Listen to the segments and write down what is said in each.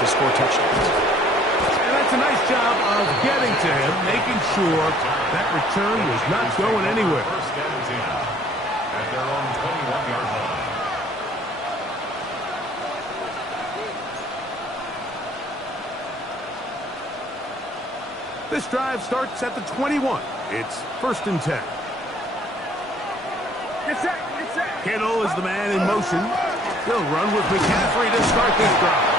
to score touchdowns. And that's a nice job of getting to him, making sure that return was not going anywhere. First and 10 at their own 21-yard line. This drive starts at the 21. It's first and 10. Kittle is the man in motion. He'll run with McCaffrey to start this drive.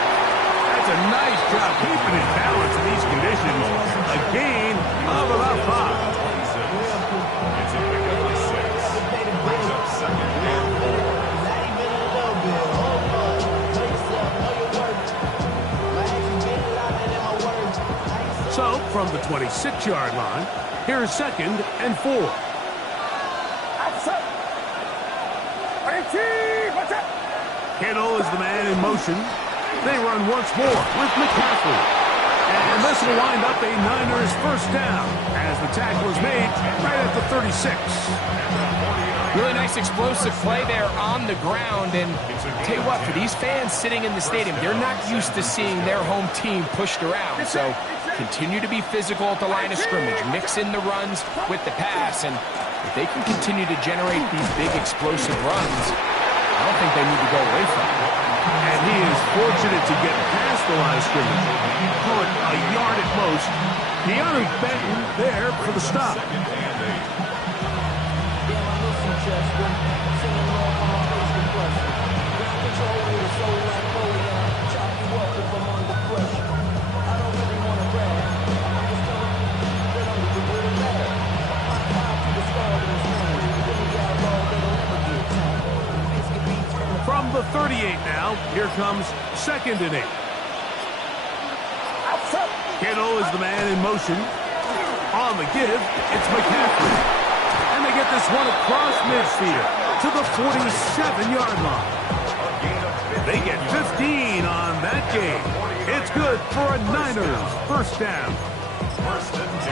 That's a nice job keeping it balanced in these conditions. A gain of about 5. It's a pickup of 6. Brings up second and 4. So, from the 26-yard line, here's second and 4. Kittle is the man in motion. They run once more with McCaffrey. And this will wind up a Niners first down as the tackle is made right at the 36. Really nice explosive play there on the ground. And tell you what, for these fans sitting in the stadium, they're not used to seeing their home team pushed around. So continue to be physical at the line of scrimmage. Mix in the runs with the pass. And if they can continue to generate these big explosive runs, I don't think they need to go away from it. And he is fortunate to get past the line of scrimmage. Call it a yard at most. De'Aaron Benton there for the stop. From the 38 now, here comes second and 8. Kittle is the man in motion. On the give, it's McCaffrey. And they get this one across midfield to the 47-yard line. They get 15 on that game. It's good for a Niners first down.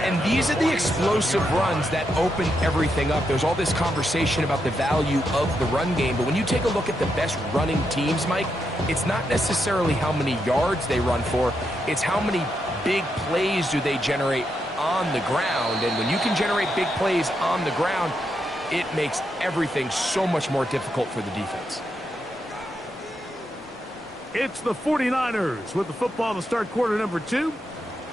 And these are the explosive runs that open everything up. There's all this conversation about the value of the run game, but when you take a look at the best running teams, Mike, it's not necessarily how many yards they run for, it's how many big plays do they generate on the ground. And when you can generate big plays on the ground, it makes everything so much more difficult for the defense. It's the 49ers with the football to start quarter number 2,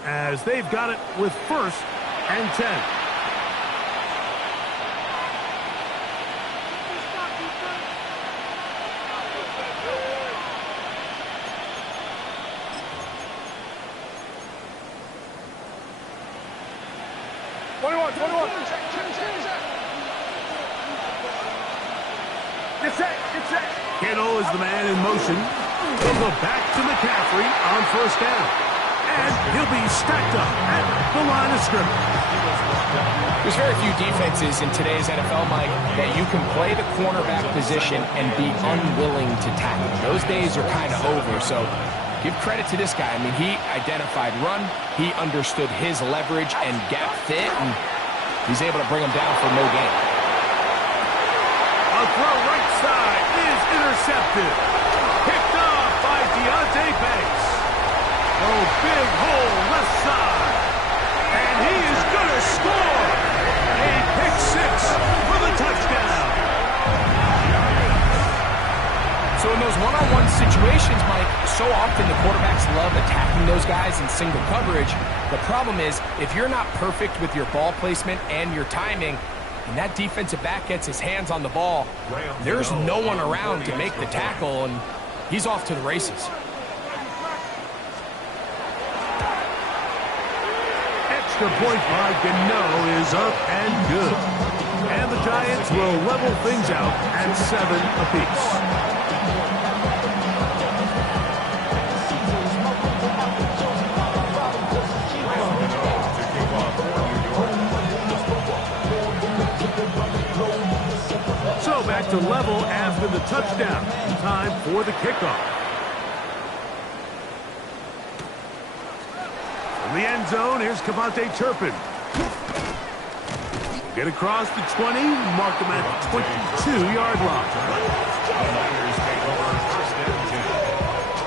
as they've got it with first and 10. Kittle is the man in motion. He'll go back to McCaffrey on first down. And he'll be stacked up at the line of scrimmage. There's very few defenses in today's NFL, Mike, that you can play the cornerback position and be unwilling to tackle. Those days are kind of over, so give credit to this guy. I mean, he identified run, he understood his leverage and gap fit, and he's able to bring him down for no gain. A throw right side is intercepted. Picked off by Deontay Banks. Oh, big hole left side. And he is going to score. A pick six for the touchdown. So in those one-on-one situations, Mike, so often the quarterbacks love attacking those guys in single coverage. The problem is, if you're not perfect with your ball placement and your timing, and that defensive back gets his hands on the ball, there's no one around to make the tackle, and he's off to the races. Extra point by Gano is up and good. And the Giants will level things out at 7 apiece. So back to level after the touchdown. Time for the kickoff. In the end zone, here's Cavante Turpin. Get across the 20, mark him at the 22-yard line. The Niners take over first and 10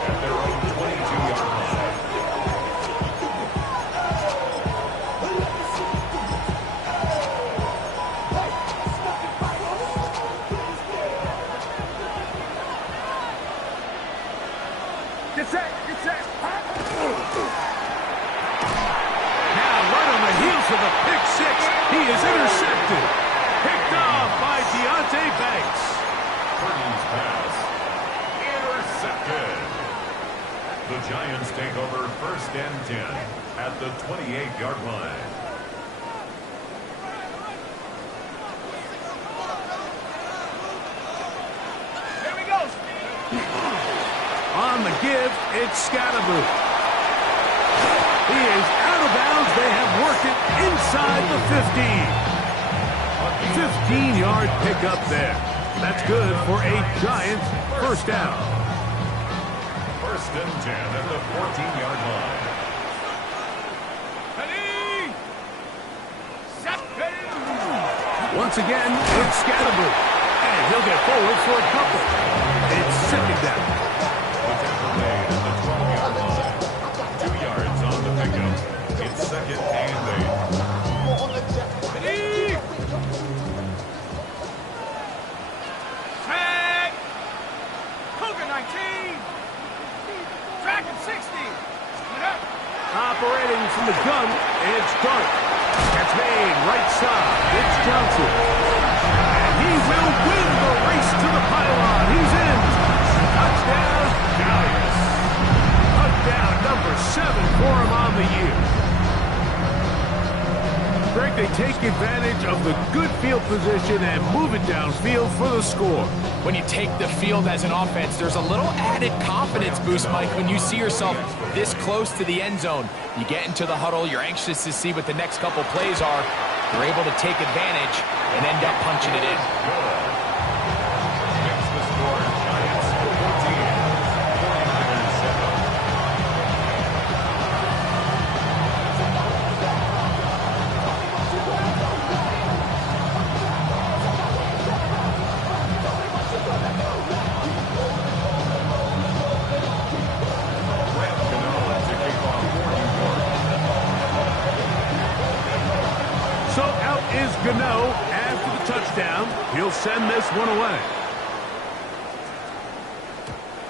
at their own 22-yard line. Get set. Now, right on the heels of the pick six, he is intercepted. Picked off by Deontay Banks. Purdy's pass. Intercepted. The Giants take over 1st and 10 at the 28-yard line. Here we go. On the give, it's Scatterboo. He is out of bounds. They have worked it inside the 15. 15-yard pickup there. That's good for a Giant first down. 1st and 10 at the 14-yard line. Once again, it's Scatterboo. And he'll get forward for a couple. It's 2nd down. The tackle made at the 12-yard line. 2 yards on the pickup. It's 2nd and 8. Tag! Cougar 19! Dragon 60! Operating from the gun, it's Dart. Catch made, right side. It's Johnson. And he will win the race to the pylon. He's in. Touchdown, Giants. Touchdown number 7 for him on the year. Greg, they take advantage of the good field position and move it downfield for the score. When you take the field as an offense, there's a little added confidence boost, Mike, when you see yourself this close to the end zone. You get into the huddle, you're anxious to see what the next couple plays are. You're able to take advantage and end up punching it in. That's the score. Giants 14. 49ers 7. So out is Gano after the touchdown. He'll send this one away.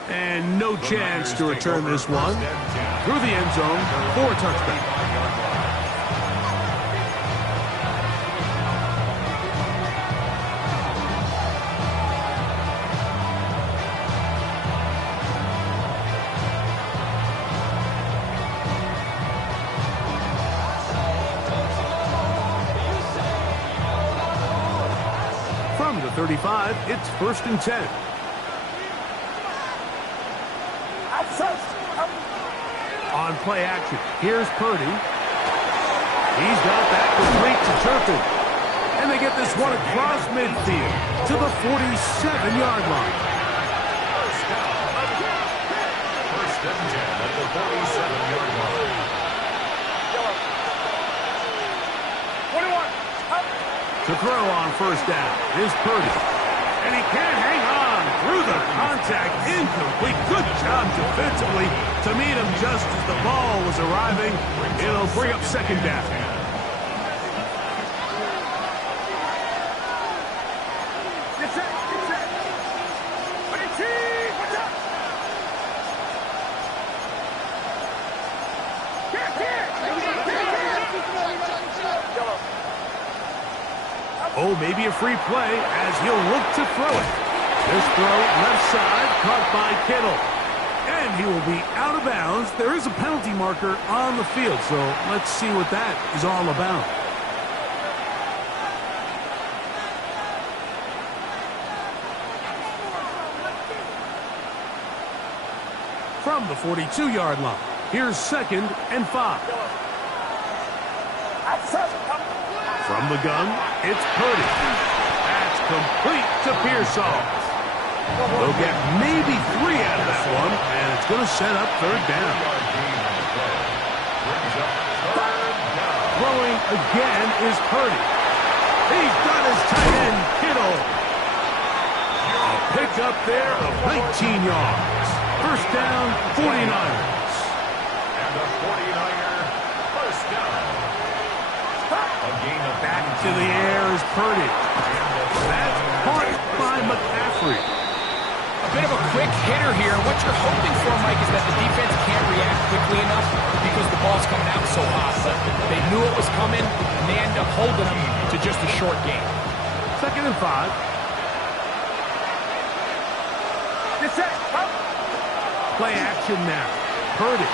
And no chance to return this one through the end zone for a touchdown. From the 35, it's 1st and 10. On play action, here's Purdy. He's got that complete to Turpin. And they get this one across midfield to the 47-yard line. 1st and 10 at the 47-yard line. To throw on 1st down is Purdy. And he can't hang on through the contact. Incomplete. Good job defensively to meet him just as the ball was arriving. It'll bring up 2nd down. Oh, maybe a free play as he'll look to throw it. This throw left side caught by Kittle. And he will be out of bounds. There is a penalty marker on the field, so let's see what that is all about. From the 42-yard line, here's 2nd and 5. From the gun, it's Purdy. That's complete to Pearsall. They'll get maybe 3 out of that one, and it's going to set up 3rd down. Throwing again is Purdy. He's got his tight end, Kittle. A pick up there of 19 yards. 1st down, 49ers. And the 49er first down. Back to the air is Purdy. That's caught by McCaffrey. A bit of a quick hitter here. What you're hoping for, Mike, is that the was coming, and they end up holding them to just a short game. 2nd and 5. Get set. Up. Play action now. Purdy.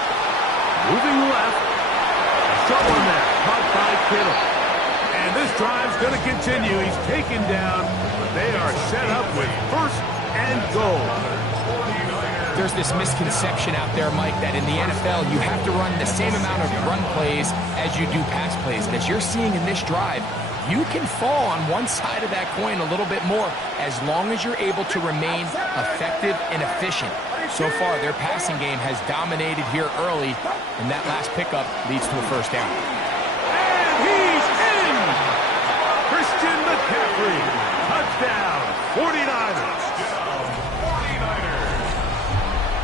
Moving left. A short one there. Caught by Kittle. And this drive's going to continue. He's taken down, but they are set up with 1st and goal. There's this misconception out there, Mike, that in the NFL, you have to run the same amount of run plays as you do pass plays. And as you're seeing in this drive, you can fall on one side of that coin a little bit more as long as you're able to remain effective and efficient. So far, their passing game has dominated here early, and that last pickup leads to a 1st down. And he's in! Christian McCaffrey. Touchdown, 49ers.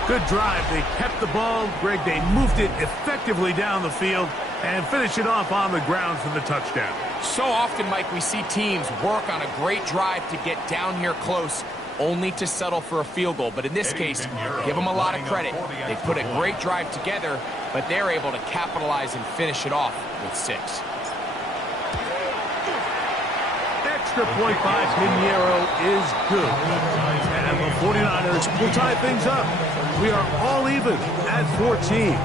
Good drive. They kept the ball. Greg, they moved it effectively down the field and finish it off on the ground for the touchdown. So often, Mike, we see teams work on a great drive to get down here close, only to settle for a field goal. But in this case, give them a lot of credit. They put a great drive together, but they're able to capitalize and finish it off with 6. Extra point by Pinheiro is good. And the 49ers will tie things up. We are all even at 14.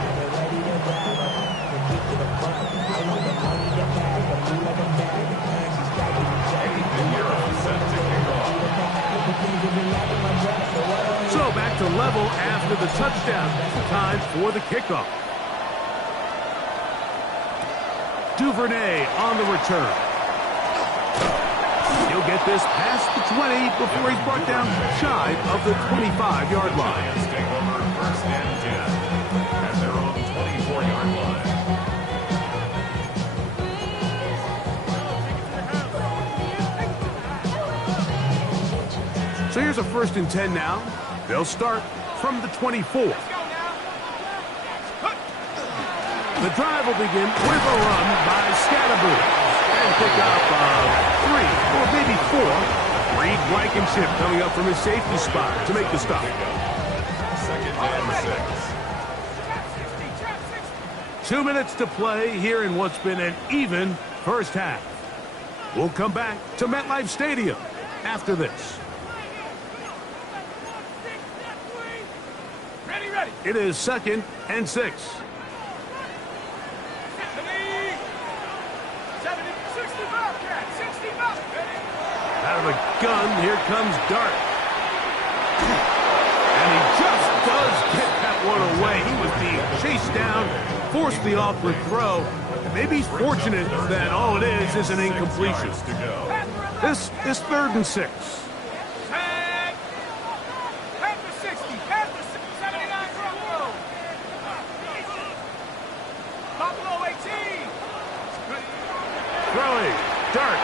So back to level after the touchdown. Time for the kickoff. Duvernay on the return. He'll get this past the 20 before he's brought down shy of the 25-yard line. Take over 1st and 10 at their own 24-yard line. So here's a 1st and 10 now. They'll start from the 24. The drive will begin with a run by Scatterboo. And pick up 3 or maybe 4. Reed Blankenship coming up from his safety spot to make the stop. 2nd and 6. 2 minutes to play here in what's been an even first half. We'll come back to MetLife Stadium after this. Ready. It is 2nd and 6. 60 Bobcat. 60 Bobcat. Out of the gun, here comes Dart. And he just does get that one away. He was being chased down, forced the awkward throw. And maybe he's fortunate that all it is an incompletion. This is 3rd and 6. Head for 60. Head for 79 front row. Buffalo 18. Throwing. Dart.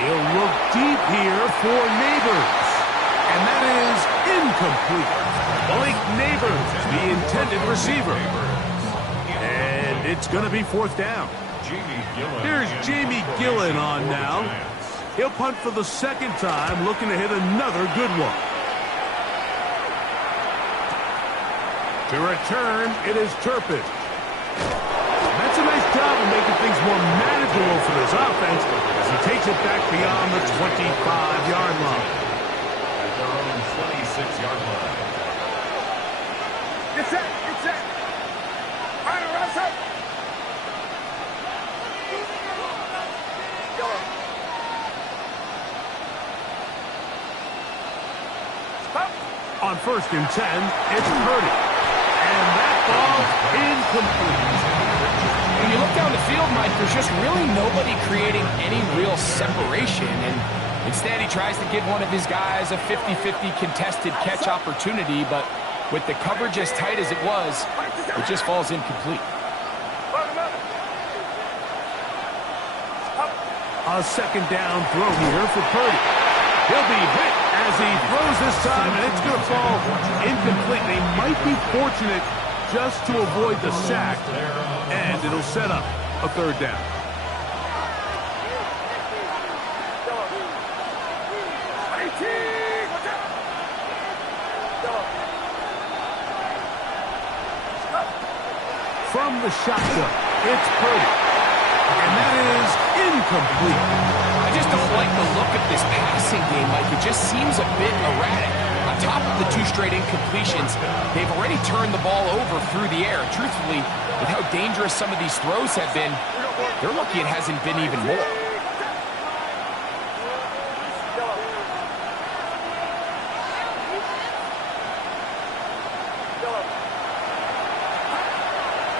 He'll look deep here for Neighbors. And that is incomplete. Malik Neighbors, the intended receiver. And it's going to be 4th down. Here's Jamie Gillen on now. He'll punt for the 2nd time, looking to hit another good one. To return, it is Turpin. That's a nice job of making things more manageable for this offense as he takes it back beyond the 25-yard line. At their own 26-yard line. Get set. Get set. Final run, set. On 1st and 10, it's Purdy. And that ball incomplete. When you look down the field, Mike, there's just really nobody creating any real separation. And instead, he tries to give one of his guys a 50-50 contested catch opportunity. But with the coverage as tight as it was, it just falls incomplete. A 2nd down throw here for Purdy. He'll be hit as he throws this time, and it's going to fall incomplete. They might be fortunate just to avoid the sack, and it'll set up a 3rd down. From the shotgun, it's Purdy. And that is incomplete. I just don't like the look of this passing game, Mike. It just seems a bit erratic. On top of the 2 straight incompletions, they've already turned the ball over through the air. Truthfully, with how dangerous some of these throws have been, they're lucky it hasn't been even more.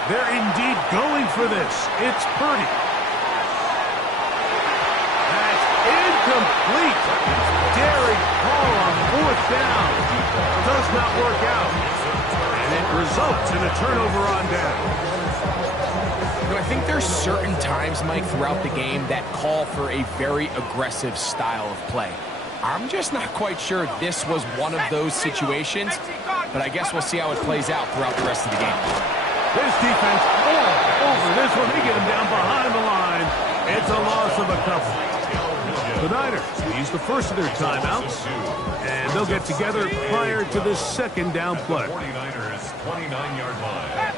They're indeed going for this. It's Purdy. That's incomplete. Daring call on 4th down. Does not work out. And it results in a turnover on down. You know, I think there's certain times, Mike, throughout the game that call for a very aggressive style of play. I'm just not quite sure this was one of those situations, but I guess we'll see how it plays out throughout the rest of the game. This defense all over this one. They get him down behind the line. It's a loss of a couple. The Niners use the first of their timeouts, and they'll get together prior to this 2nd down play. 49ers 29-yard line.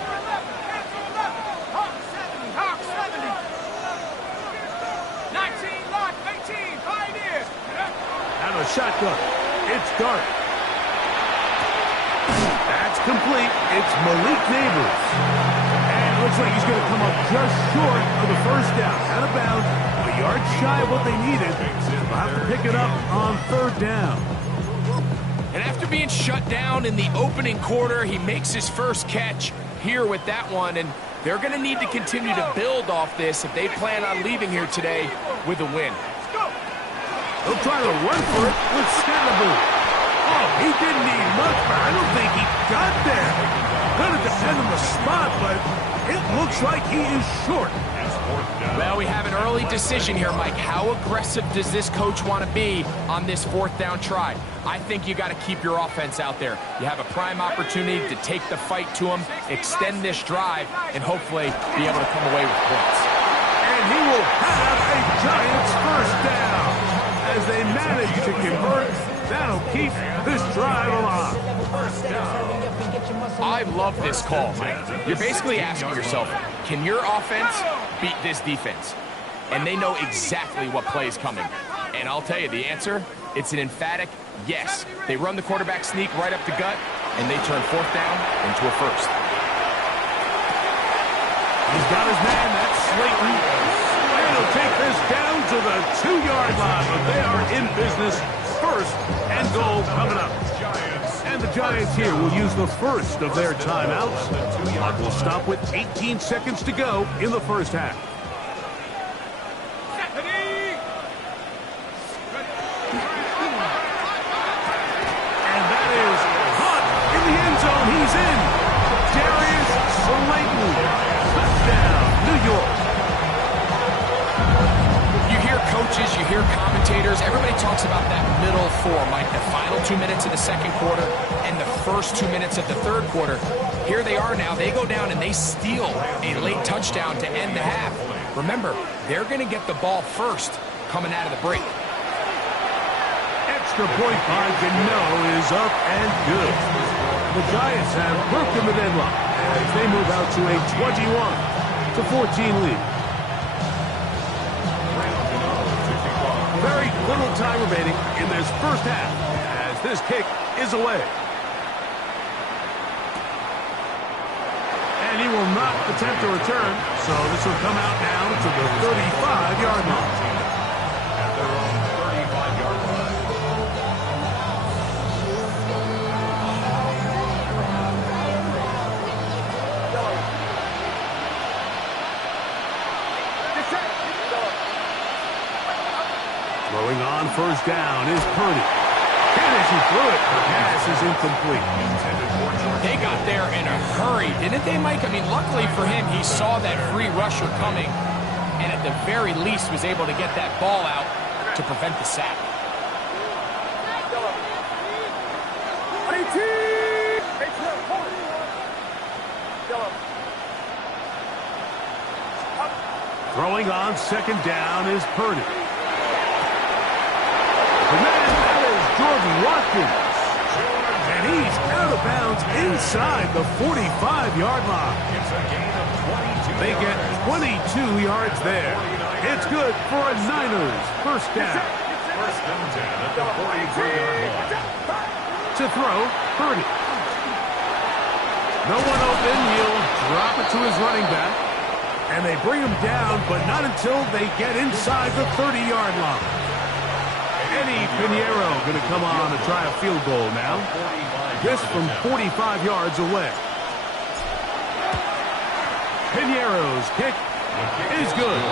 Hawk 70. 19, lock, 18, Pioneers. Out of shotgun. It's Dart. That's complete. It's Malik Neighbors. And it looks like he's going to come up just short of the 1st down. Out of bounds. A yard shy of what they needed. They'll have to pick it up on 3rd down. And after being shut down in the opening quarter, he makes his first catch here with that one, and they're going to need to continue to build off this if they plan on leaving here today with a win. They'll try to run for it with Scalaboo. Oh, he didn't need much, but I don't think he got there. Going to defend on the spot, but it looks like he is short. Well, we have an early decision here, Mike. How aggressive does this coach want to be on this 4th down try? I think you got to keep your offense out there. You have a prime opportunity to take the fight to him, extend this drive, and hopefully be able to come away with points. And he will have a Giants 1st down. As they manage to convert, that'll keep this drive alive. I love this call, Mike. You're basically asking yourself, can your offense beat this defense? And they know exactly what play is coming. And I'll tell you the answer, it's an emphatic yes. They run the quarterback sneak right up the gut, and they turn 4th down into a 1st. He's got his man, that's Slayton. And he'll take this down to the 2-yard line, but they are in business. 1st and goal coming up. And the Giants here will use the first of their timeouts. Clock will stop with 18 seconds to go in the 1st half. And that is caught in the end zone. He's in. Darius Slayton. Touchdown, New York. You hear coaches, you hear commentators, everybody talks about that middle 4, Mike, the final 2 minutes of the 2nd quarter and the first 2 minutes of the 3rd quarter. Here they are now. They go down and they steal a late touchdown to end the half. Remember, they're going to get the ball first coming out of the break. Extra point by Gano is up and good. The Giants have broken the deadlock as they move out to a 21-14 lead. Very little time remaining in this 1st half as this kick is away. And he will not attempt to return, so this will come out now to the 35-yard line. At their own 35-yard line. Throwing on 1st down is Purdy. And as he threw it, the pass is incomplete. They got there in a hurry, didn't they, Mike? I mean, luckily for him, he saw that free rusher coming, and at the very least was able to get that ball out to prevent the sack. Throwing on 2nd down is Purdy. The man, that is Jordan Watkins. And he's out of bounds inside the 45-yard line. It's a gain of 22 They get 22 yards there. It's good for a Niners first down. First and 10 at the 43-yard line. To throw, Purdy. No one open. He'll drop it to his running back. And they bring him down, but not until they get inside the 30-yard line. Eddie Pinheiro going to come on and try a field goal now. This from 45 yards away. Pinheiro's kick is good.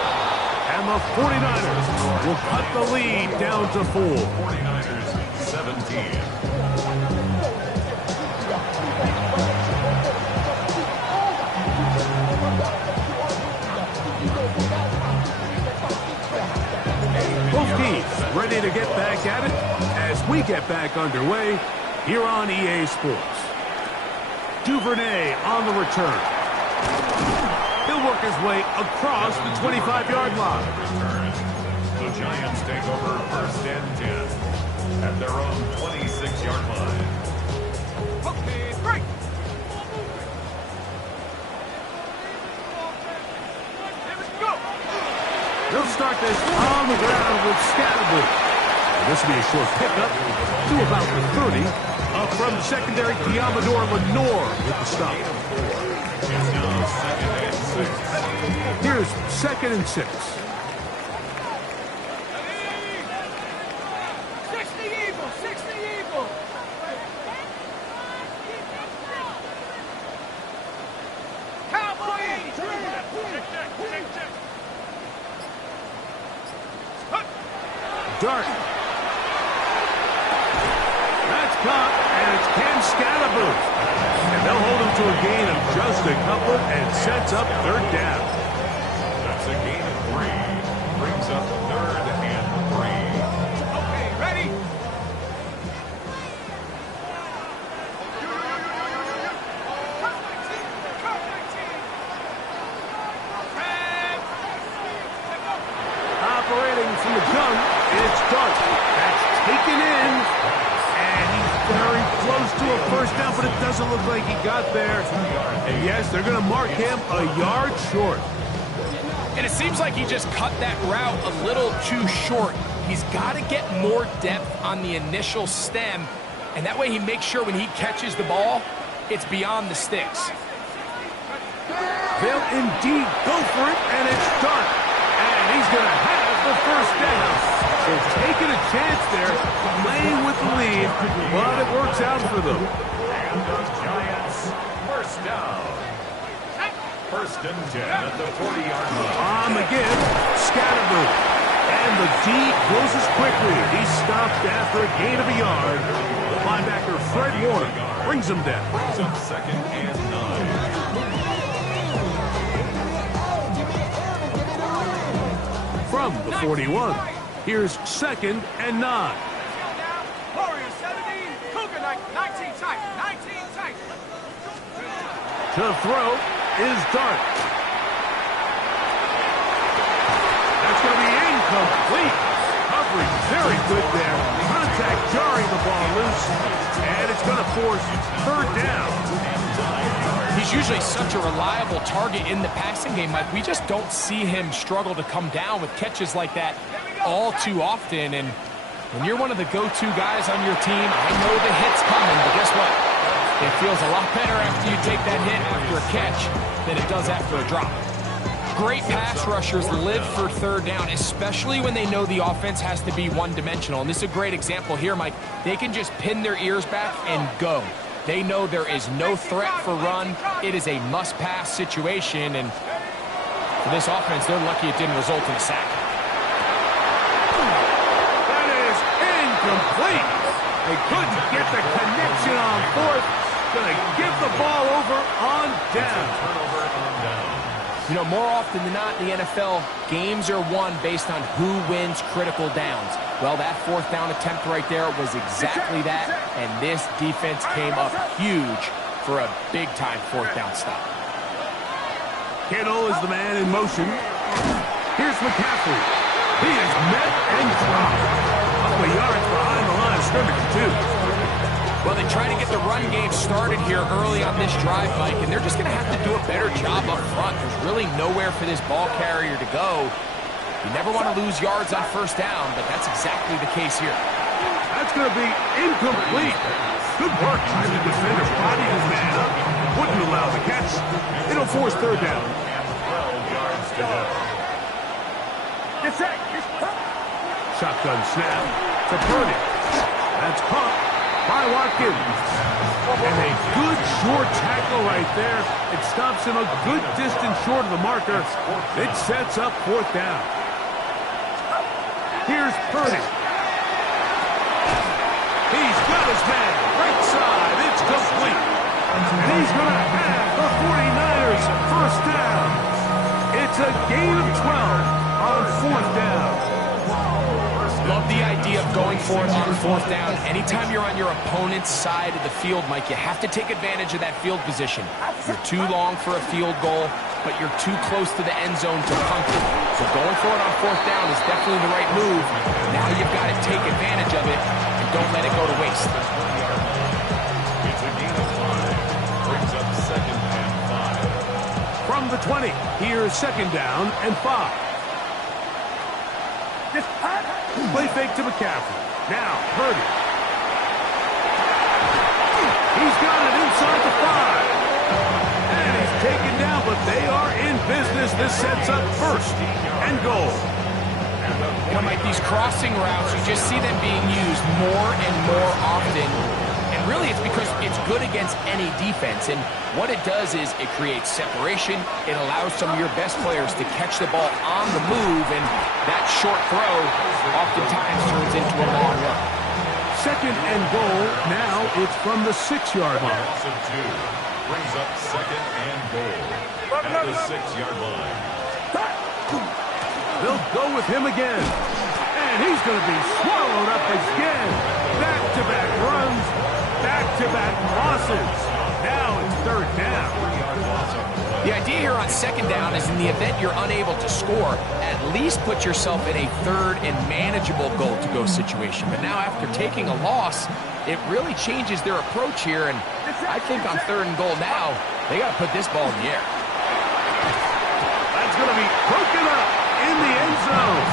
And the 49ers will cut the lead down to 4. 49ers 17. Both teams ready to get back at it as we get back underway here on EA Sports. Duvernay on the return. He'll work his way across the 25-yard line. The Giants take over first and 10 at their own 26-yard line. Okay, break. Here we go. They'll start this on the ground with Scattergood. This will be a short pickup to about the 30. Up from secondary, Diamador Lenore with the stop. It's now second and 6. Here's second and 6. 60 Eagles, 60 Eagles. Cowboys. Dart. That's caught, and it's Ken Scalaboo. And they'll hold him to a gain of just a couple and sets up third down. That's a gain of 3. Brings up third and 3. Okay, ready? Operating from the gun, it's Dart. That's taken in. And he's very close to a first down, but it doesn't look like he got there. And yes, they're going to mark him a yard short. And it seems like he just cut that route a little too short. He's got to get more depth on the initial stem, and that way he makes sure when he catches the ball, it's beyond the sticks. They'll indeed go for it, and it's Dart. And he's going to have the first down. They're taking a chance there, playing with the lead, but it works out for them. And the Giants first down. First and 10 at the 40-yard line. On the give, Scattergood. And the D closes quickly. He's stopped after a gain of a yard. Linebacker Fred Warner brings him down. Brings up second and 9. From the 41, here's second and 9. Warriors 17, Cougar 19 tight, 19 tight. To throw is Dart. That's going to be incomplete. Coverage very good there. Contact jarring the ball loose. And it's going to force third down. He's usually such a reliable target in the passing game, Mike. We just don't see him struggle to come down with catches like that all too often. And when you're one of the go-to guys on your team, I know the hit's coming, but guess what? It feels a lot better after you take that hit after a catch than it does after a drop. Great pass rushers live for third down, especially when they know the offense has to be one-dimensional. And this is a great example here, Mike. They can just pin their ears back and go. They know there is no threat for run. It is a must-pass situation, and for this offense, they're lucky it didn't result in a sack. That is incomplete. They couldn't get the connection on fourth. Going to give the ball over on down. Turnover on down. You know, more often than not in the NFL, games are won based on who wins critical downs. Well, that fourth down attempt right there was exactly that, and this defense came up huge for a big-time fourth down stop. Kittle is the man in motion. Here's McCaffrey. He is met and dropped. Couple of yards behind the line of scrimmage, too. Well, they try to get the run game started here early on this drive, Mike, and they're just going to have to do a better job up front. There's really nowhere for this ball carrier to go. You never want to lose yards on first down, but that's exactly the case here. That's going to be incomplete. Good work trying to defend his body his man up. Wouldn't allow the catch. It'll force third down. 12 yards to go. Shotgun snap to Purdy. That's caught by Watkins. And a good short tackle right there. It stops him a good distance short of the marker. It sets up fourth down. Here's Purdy. He's got his man. Right side. It's complete. And he's going to have the 49ers first down. It's a gain of 12 on fourth down. Love the idea of going for it on fourth down. Anytime you're on your opponent's side of the field, Mike, you have to take advantage of that field position. You're too long for a field goal, but you're too close to the end zone to punt it. So going for it on fourth down is definitely the right move. Now you've got to take advantage of it and don't let it go to waste. It's a gain of 5. Brings up second and 5. From the 20, here's second down and 5. Play fake to McCaffrey. Now, Purdy. He's got it inside the 5. And he's taken down, but they are in business. This sets up first and goal. You know, Mike, these crossing routes, you just see them being used more and more often. And really, it's because it's good against any defense. And what it does is it creates separation. It allows some of your best players to catch the ball on the move. And that short throw oftentimes turns into a long run. Second and goal. Now it's from the 6-yard line. Loss of 2. Brings up second and goal. At the 6-yard line. They'll go with him again. And he's going to be swallowed up again. Back-to-back runs. Back-to-back losses. Now it's third down. The idea here on second down is in the event you're unable to score, at least put yourself in a third and manageable goal-to-go situation. But now after taking a loss, it really changes their approach here. And I think on third and goal now, they got to put this ball in the air. That's going to be broken up in the end zone.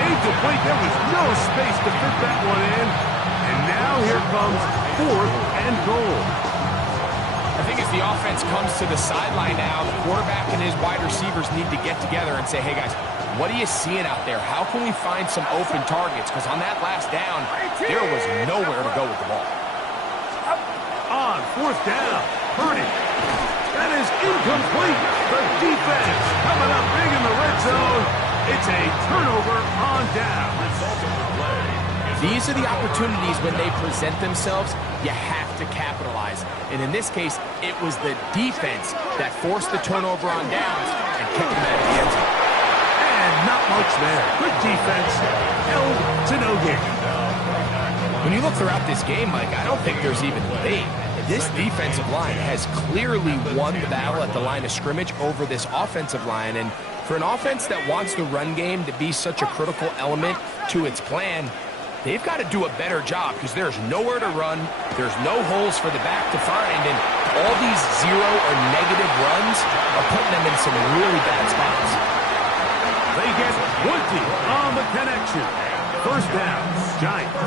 Incomplete. There was no space to fit that one in. And now here comes fourth and goal. I think as the offense comes to the sideline now, the quarterback and his wide receivers need to get together and say, hey, guys, what are you seeing out there? How can we find some open targets? Because on that last down, there was nowhere to go with the ball. On fourth down, Purdy. That is incomplete. The defense coming up big in the red zone. It's a turnover on down. These are the opportunities when they present themselves, you have to capitalize. And in this case, it was the defense that forced the turnover on downs and kept them out of the end zone. And not much there. Good defense. Held to no gain. When you look throughout this game, Mike, I don't think there's even debate. This defensive line has clearly won the battle at the line of scrimmage over this offensive line. And for an offense that wants the run game to be such a critical element to its plan, they've got to do a better job because there's nowhere to run. There's no holes for the back to find. And all these zero or negative runs are putting them in some really bad spots. They get 20 on the connection. First down, Giants.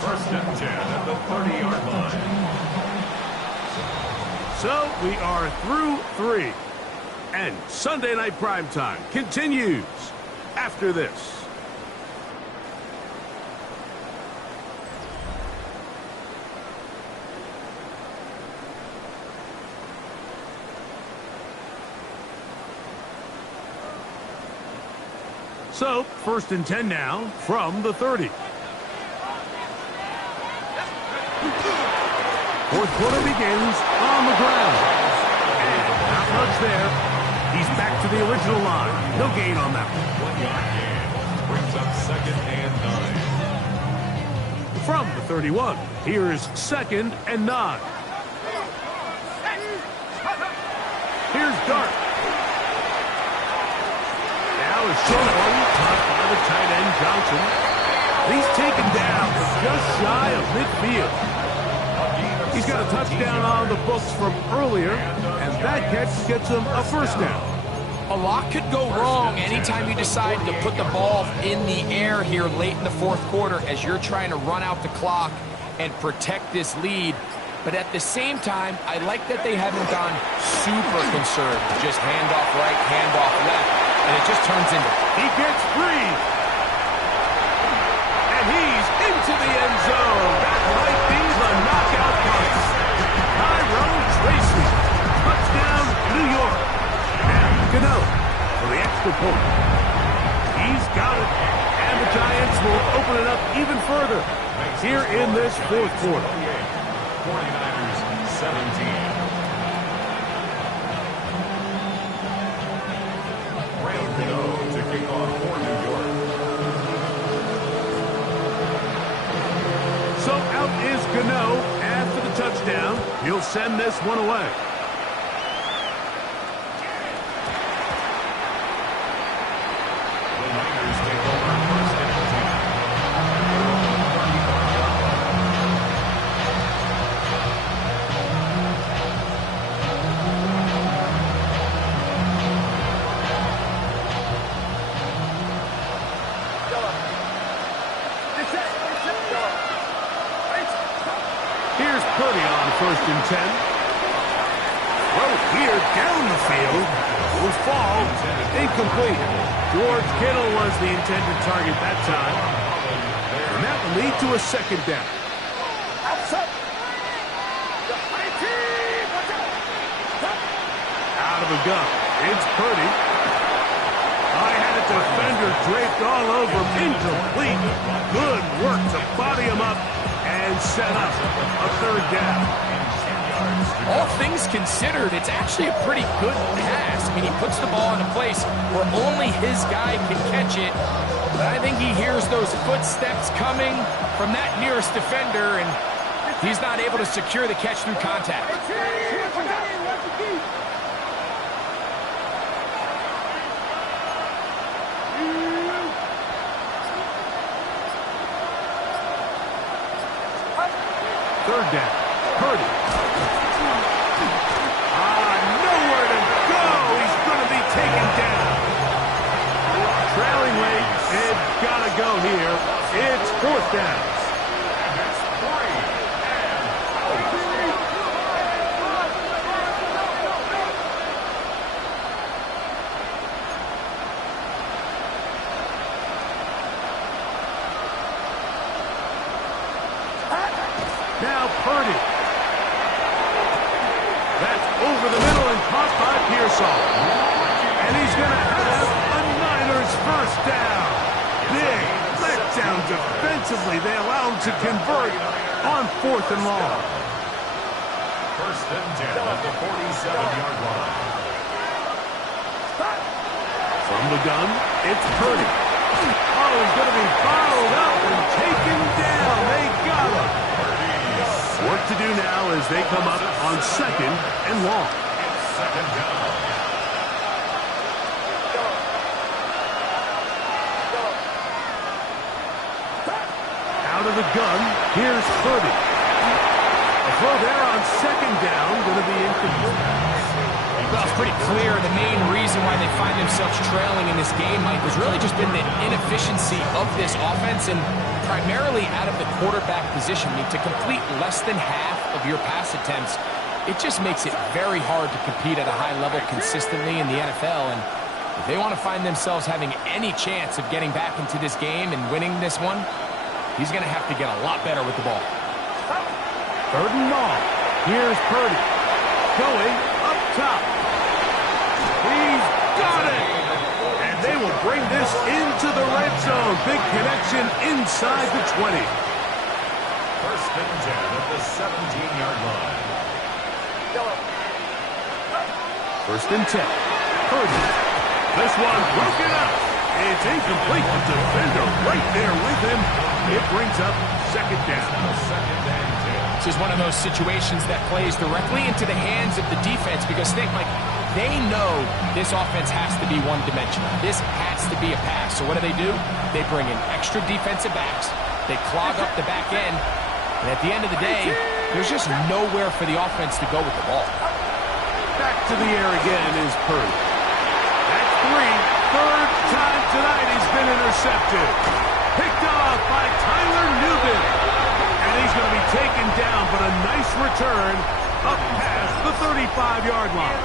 First and 10 at the 30-yard line. So we are through 3. And Sunday Night Primetime continues after this. So, first and 10 now from the 30. Fourth quarter begins on the ground. And not much there. He's back to the original line. No gain on that one. 1-yard gain. Brings up second and 9. From the 31, here's second and 9. Here's Dart. Now a short one, caught by the tight end Johnson. He's taken down just shy of midfield. He's got a touchdown on the books from earlier, and that catch gets him a first down. A lot could go wrong anytime you decide to put the ball in the air here late in the fourth quarter as you're trying to run out the clock and protect this lead. But at the same time, I like that they haven't gone super conservative. Just handoff right, handoff left, and it just turns into... He gets free. And he's into the end zone. That might be the knockout punch. Tyrone Tracy. Touchdown, New York. And Gano for the extra point. He's got it. And the Giants will open it up even further here in this fourth quarter. 49ers 17. To kick off for New York. So out is Gano after the touchdown. He'll send this one away. The Niners take over first and 1st and 10. Well, here down the field. Will fall. Incomplete. George Kittle was the intended target that time. And that will lead to a second down. Out of the gun. It's Purdy. I had a defender draped all over him. Incomplete. Good work to body him up and set up a third down. All things considered, it's actually a pretty good pass. I mean, he puts the ball in a place where only his guy can catch it. But I think he hears those footsteps coming from that nearest defender, and he's not able to secure the catch through contact. Third down. Purdy. Nowhere to go. He's going to be taken down. Trailing late. It's got to go here. It's fourth down. Now Purdy. That's over the middle and caught by Pearsall. And he's going to have a Niners first down. Big letdown defensively. They allow him to convert on 4th and long. First and 10 at the 47-yard line. From the gun, it's Purdy. Oh, he's going to be bottled up and taken down. They got him. Work to do now as they come up on 2nd and long. Second down. Out of the gun, here's Purdy. A throw there on 2nd down, going to be incomplete. Well, it's pretty clear the main reason why they find themselves trailing in this game, Mike, has really just been the inefficiency of this offense and primarily out of the quarterback position. I mean, to complete less than half of your pass attempts, it just makes it very hard to compete at a high level consistently in the NFL. And if they want to find themselves having any chance of getting back into this game and winning this one, he's going to have to get a lot better with the ball. 3rd and long. Here's Purdy. Going up top. He's got it! And they will bring this into the red zone. Big connection inside the 20. First and 10 at the 17-yard line. 1st and 10. Purdy. This one broken up. It's incomplete. The defender right there with him. It brings up 2nd down. Second and 10. This is one of those situations that plays directly into the hands of the defense because think, Mike, They know this offense has to be one-dimensional. This has to be a pass. So what do? They bring in extra defensive backs. They clog up the back end. And at the end of the day, there's just nowhere for the offense to go with the ball. Back to the air again is Purdy. That's 3. Third time tonight he's been intercepted. Picked off by Tyler Newman. And he's going to be taken down, but a nice return up past the 35-yard line.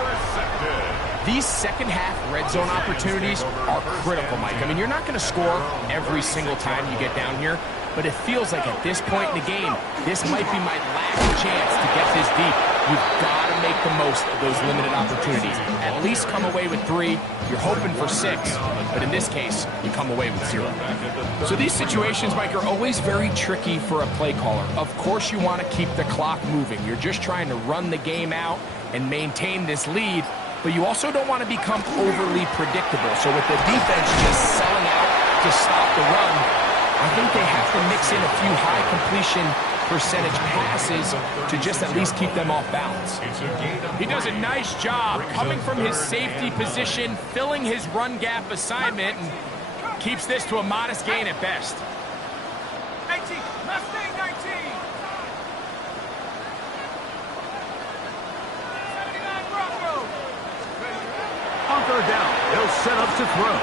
These second-half red zone opportunities are critical, Mike. I mean, you're not going to score every single time you get down here, but it feels like at this point in the game, this might be my last chance to get this deep. You've got to make the most of those limited opportunities. At least come away with 3. You're hoping for 6, but in this case, you come away with 0. So these situations, Mike, are always very tricky for a play caller. Of course, you want to keep the clock moving. You're just trying to run the game out and maintain this lead, but you also don't want to become overly predictable. So with the defense just selling out to stop the run, I think they have to mix in a few high completion percentage passes to just at least keep them off balance. He does a nice job coming from his safety position, filling his run gap assignment, and keeps this to a modest gain at best. 19, Mustang 19. 79 Broncos. On third down, they'll set up to throw.